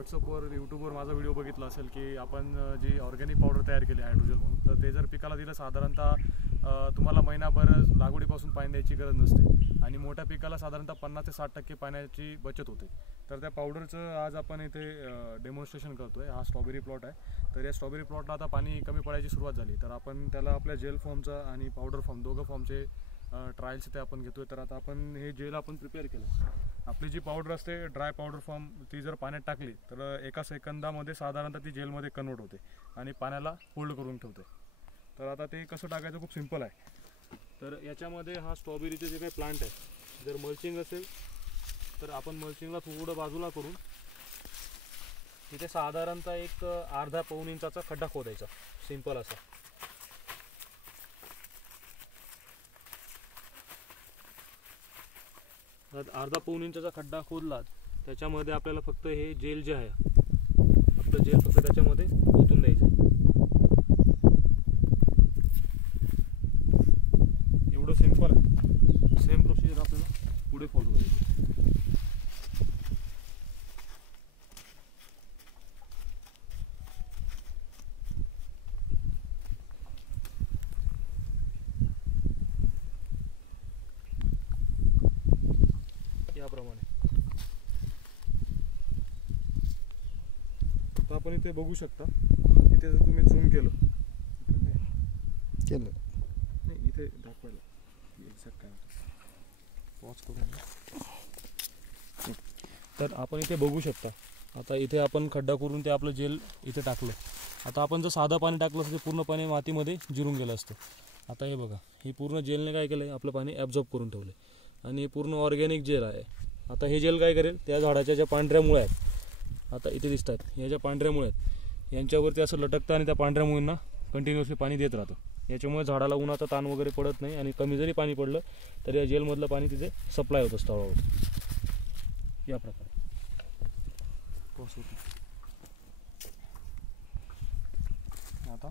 व्हॉट्सअपवर यूट्यूबवर माझा व्हिडिओ बघितला असेल की आपण जी ऑर्गॅनिक पावडर तयार केली हायड्रोजल म्हणून, तर ते जर पिकाला दिलं साधारणतः तुम्हाला महिनाभर लागवडीपासून पाणी द्यायची गरज नसते आणि मोठ्या पिकाला साधारणतः 50 ते 60% पाण्याची बचत होते. तर त्या पावडरचं आज आपण इथे डेमॉन्स्ट्रेशन करतोय. हा स्ट्रॉबेरी प्लॉट आहे. तर या स्ट्रॉबेरी प्लॉटला आता पाणी कमी पडायची सुरुवात झाली, तर आपण त्याला आपल्या जेल फॉर्मचा आणि पावडर फॉर्म दोघं फॉर्मचे ट्रायल्स ते आपण घेतोय. तर आता आपण हे जेल आपण प्रिपेअर केलं. आपली जी पावडर असते ड्राय पावडर फॉर्म, ती जर पाण्यात टाकली तर एका सेकंदामध्ये साधारणतः ती जेलमध्ये कन्वर्ट होते आणि पाण्याला होल्ड करून ठेवते. तर आता ते कसं टाकायचं खूप सिंपल आहे. तर याच्यामध्ये हा स्ट्रॉबेरीचे जे काही प्लांट आहे, जर मल्चिंग असेल तर आपण मल्चिंगला थोडं बाजूला करून तिथे साधारणतः एक अर्धा पाऊण इंचाचा खड्डा खोदायचा, सिंपल असा. अर्धा पाऊण इंचाचा खड्डा खोदला, त्याच्यामध्ये आपल्याला फक्त हे जेल जे आहे आपलं जेल फक्त त्याच्यामध्ये ओतून द्यायचं आहे. एवढं सिंपल आहे. सेम प्रोसिजर आपल्याला पुढे फॉलो करायची. याप्रमाणे आता आपण इथे बघू शकता. इथे जर तुम्ही झूम केलं नाही, इथे दाखवायला एक्झॅक्ट काय पॉज करून, तर आपण इथे बघू शकता. आता इथे आपण खड्डा करून ते आपलं जेल इथे टाकलं. आता आपण जर साधं पाणी टाकलं असतं ते पूर्णपणे मातीमध्ये जिरून गेलं असतं. आता हे बघा, ही पूर्ण जेलने काय केलं आहे, आपलं पाणी ॲब्झॉर्ब करून ठेवलं आणि हे पूर्ण ऑर्गॅनिक जेल आहे. आता हे जेल काय करेल, त्या झाडाच्या ज्या पांढऱ्या मुळ्या आहेत, आता इथे दिसतात ह्या ज्या पांढऱ्या मुळ्या आहेत, यांच्यावरती असं लटकतं आणि त्या पांढऱ्या मुळींना कंटिन्युअसली पाणी देत राहतं. याच्यामुळे झाडाला उन्हाचा ताण वगैरे पडत नाही आणि कमी जरी पाणी पडलं तरी या जेलमधलं पाणी तिथे सप्लाय होत असतं हळूहळू. या प्रकारे आता